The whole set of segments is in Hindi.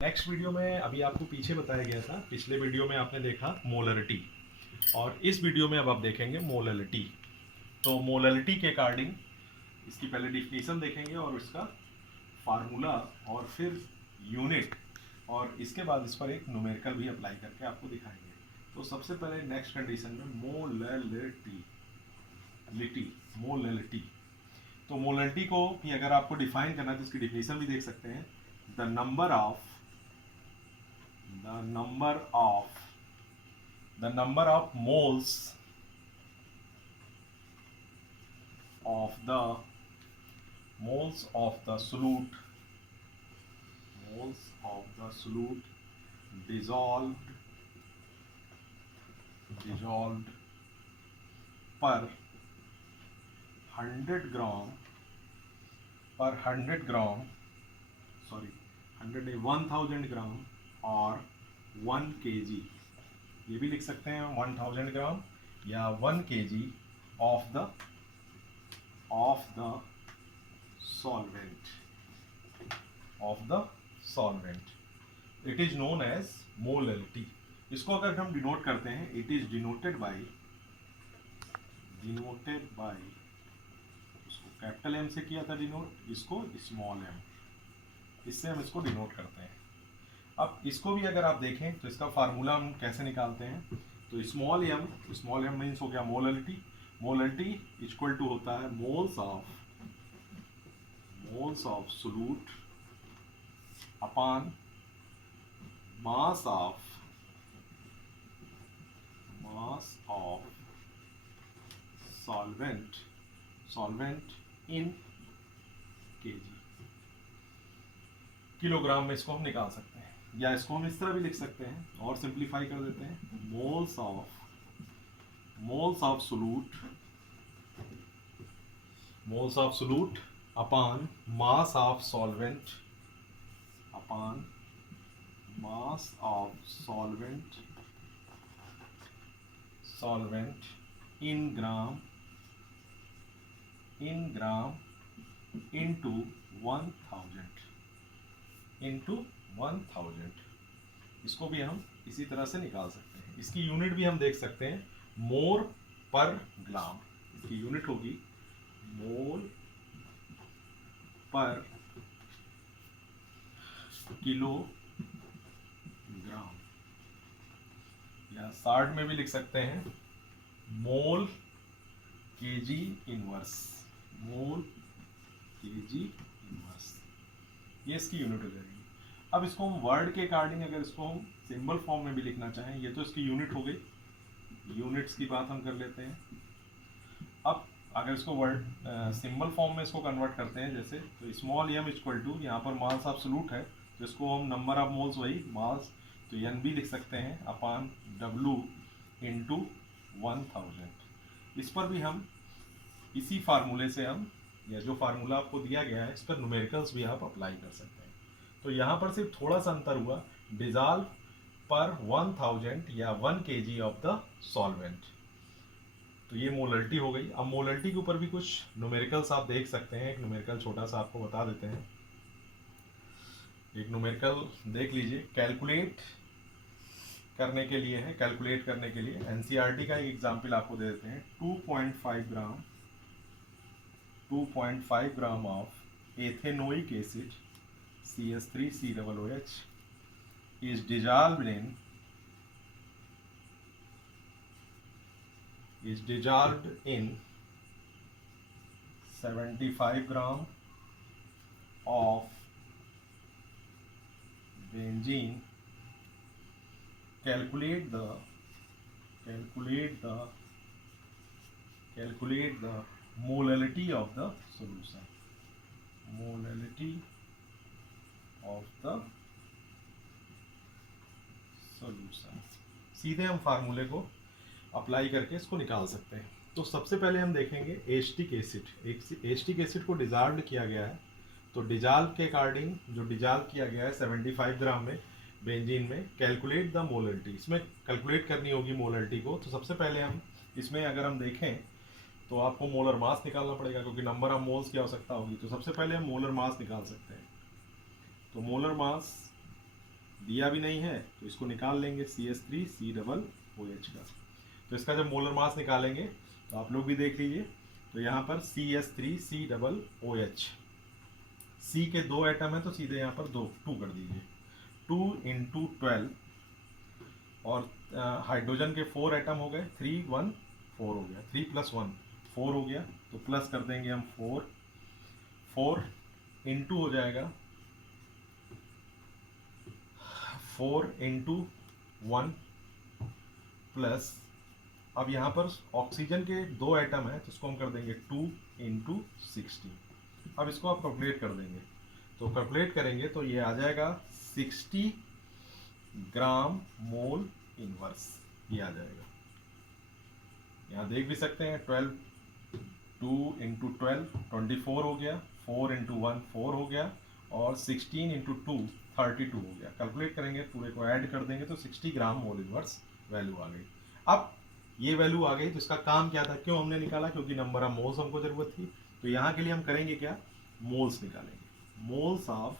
नेक्स्ट वीडियो में अभी आपको पीछे बताया गया था, पिछले वीडियो में आपने देखा मोलरिटी, और इस वीडियो में अब आप देखेंगे मोललिटी। तो मोललिटी के अकॉर्डिंग इसकी पहले डिफिनीशन देखेंगे और इसका फार्मूला और फिर यूनिट, और इसके बाद इस पर एक न्यूमेरिकल भी अप्लाई करके आपको दिखाएंगे। तो सबसे पहले नेक्स्ट कंडीशन में मोललिटी, मोललिटी। तो मोललिटी को भी अगर आपको डिफाइन करना है तो इसकी डिफिनीशन भी देख सकते हैं। The number of the number of moles of the solute dissolved per 100 gram 1000 ग्राम और 1 kg, ये भी लिख सकते हैं 1000 ग्राम या 1 kg of the solvent, it is known as molality. इसको अगर हम डिनोट करते हैं, इट इज डिनोटेड बाय उसको कैपिटल एम से किया था डिनोट, इसको स्मॉल एम, इससे हम इसको डिनोट करते हैं। अब इसको भी अगर आप देखें तो इसका फार्मूला हम कैसे निकालते हैं, तो स्मॉल एम मीन्स हो गया मोललिटी इक्वल टू होता है moles of solute upon mass of solvent in KG, kilogram में इसको हम निकाल सकते हैं, या इसको हम इस तरह भी लिख सकते हैं और सिंप्लीफाई कर देते हैं। Moles of solute upon mass of solvent in gram into 1000। इसको भी हम इसी तरह से निकाल सकते हैं। इसकी यूनिट भी हम देख सकते हैं, मोल पर ग्राम। इसकी यूनिट होगी मोल पर किलोग्राम, या शार्ट में भी लिख सकते हैं मोल केजी इनवर्स, ये इसकी यूनिट हो जाएगी। अब इसको हम वर्ड के अकॉर्डिंग अगर इसको हम सिंबल फॉर्म में भी लिखना चाहें, ये तो इसकी यूनिट हो गई, यूनिट्स की बात हम कर लेते हैं। अब अगर इसको वर्ड सिंबल फॉर्म में इसको कन्वर्ट करते हैं जैसे, तो स्मॉल एम इक्वल टू, यहाँ पर मास ऑफ सोल्यूट है तो इसको हम नंबर ऑफ मोल्स वही मास, तो एन भी लिख सकते हैं अपॉन डब्लू इंटू 1000। इस पर भी हम इसी फार्मूले से हम, या जो फार्मूला आपको दिया गया है, इस पर न्यूमेरिकल्स भी आप अप्लाई कर सकते हैं। तो यहाँ पर सिर्फ थोड़ा सा अंतर हुआ, डिजॉल्व पर 1000 या 1 kg ऑफ द सॉल्वेंट, तो ये मोललिटी हो गई। अब मोललिटी के ऊपर भी कुछ न्यूमेरिकल्स आप देख सकते हैं। एक न्यूमेरिकल छोटा सा आपको बता देते हैं, एक न्यूमेरिकल देख लीजिए। कैलकुलेट करने के लिए एनसीईआरटी का एक एग्जाम्पल आपको दे देते हैं। 2.5 gram of ethanoic acid CH3COOH is dissolved in 75 gram of benzene. Calculate the molality of the solution. सीधे हम फार्मूले को अप्लाई करके इसको निकाल सकते हैं। तो सबसे पहले हम देखेंगे एसिटिक एसिड को डिजॉल्व किया गया है, तो डिजॉल्व के अकॉर्डिंग जो डिजॉल्व किया गया है 75 ग्राम में बेंजीन में, कैलकुलेट द मोललिटी, इसमें कैलकुलेट करनी होगी मोललिटी को। तो सबसे पहले हम इसमें अगर हम देखें तो आपको मोलर मास निकालना पड़ेगा, क्योंकि नंबर ऑफ मोल्स की आवश्यकता होगी। तो सबसे पहले हम मोलर मास निकाल सकते हैं। तो मोलर मास दिया भी नहीं है तो इसको निकाल लेंगे, CH3C OH का। तो इसका जब मोलर मास निकालेंगे तो आप लोग भी देख लीजिए। तो यहाँ पर CH3C OH, C के 2 एटम है तो सीधे यहाँ पर 2 कर दीजिए, 2 × 12, और हाइड्रोजन के 4 एटम हो गए, 3 1 4 हो गया, 3 + 1 4 हो गया, तो प्लस कर देंगे हम 4 इंटू हो जाएगा 4 × 1 प्लस, अब यहाँ पर ऑक्सीजन के 2 एटम है तो इसको हम कर देंगे 2 × 60। अब इसको आप कैलकुलेट कर देंगे, तो कैलकुलेट करेंगे तो ये आ जाएगा 60 ग्राम मोल इनवर्स, ये आ जाएगा। यहाँ देख भी सकते हैं 12, 2 × 12 24 हो गया, 4 × 1 4 हो गया, और 16 × 2 32 हो गया। कैलकुलेट करेंगे, पूरे को ऐड कर देंगे तो 60 ग्राम मोल इनवर्स वैल्यू आ गई। अब ये वैल्यू आ गई तो इसका काम क्या था, क्यों हमने निकाला, क्योंकि नंबर ऑफ मोल्स हमको जरूरत थी। तो यहाँ के लिए हम करेंगे क्या, मोल्स निकालेंगे, moles of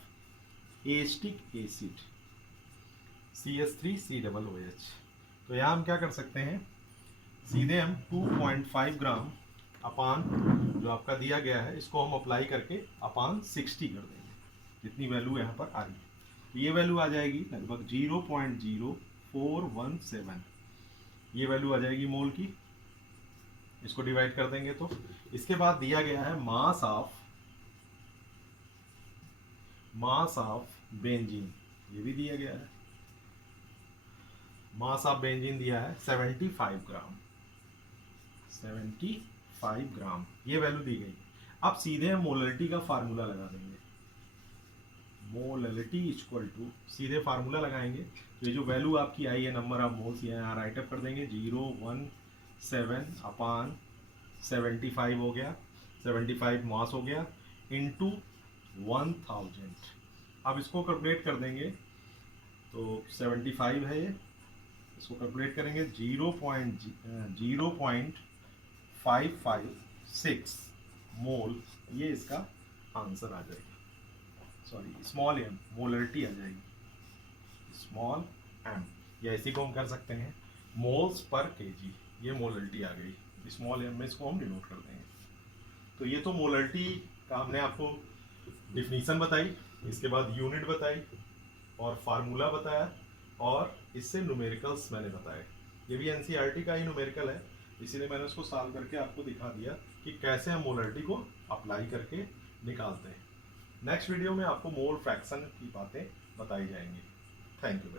acetic acid CH3COOH। तो यहाँ हम क्या कर सकते हैं, सीधे हम 2.5 ग्राम अपान जो आपका दिया गया है इसको हम अप्लाई करके अपान 60 कर देंगे, जितनी वैल्यू यहाँ पर आ रही है। ये वैल्यू आ जाएगी लगभग 0.0417, ये वैल्यू आ जाएगी मोल की। इसको डिवाइड कर देंगे तो इसके बाद दिया गया है मास ऑफ बेंजीन, ये भी दिया गया है, मास ऑफ बेंजीन दिया है 75 ग्राम, 75 ग्राम, ये वैल्यू दी गई। अब सीधे हम मोलरिटी का फार्मूला लगा देंगे, मोलरिटी इक्वल टू, सीधे फार्मूला लगाएंगे तो ये जो वैल्यू आपकी आई है नंबर ऑफ मोल्स, यहाँ राइट अप कर देंगे, 017 अपान 75 हो गया, 75 मास हो गया, इंटू 1000। अब इसको कैलकुलेट कर देंगे तो 75 है ये, इसको कैलकुलेट करेंगे 0.0556 मोल, ये इसका आंसर आ जाएगा। सॉरी, स्मॉल m मोलरिटी आ जाएगी, स्मॉल m, या इसी को हम कर सकते हैं मोल्स पर केजी, ये मोलरिटी आ गई, स्मॉल m में इसको हम डिनोट कर देंगे। तो ये तो मोलरिटी का हमने आपको डिफिनीशन बताई, इसके बाद यूनिट बताई और फार्मूला बताया, और इससे न्यूमेरिकल्स मैंने बताए। ये भी एनसीईआरटी का ही न्यूमेरिकल है, इसीलिए मैंने उसको सॉल्व करके आपको दिखा दिया कि कैसे हम मोलरिटी को अप्लाई करके निकालते हैं। नेक्स्ट वीडियो में आपको मोल फ्रैक्शन की बातें बताई जाएंगी। Thank you.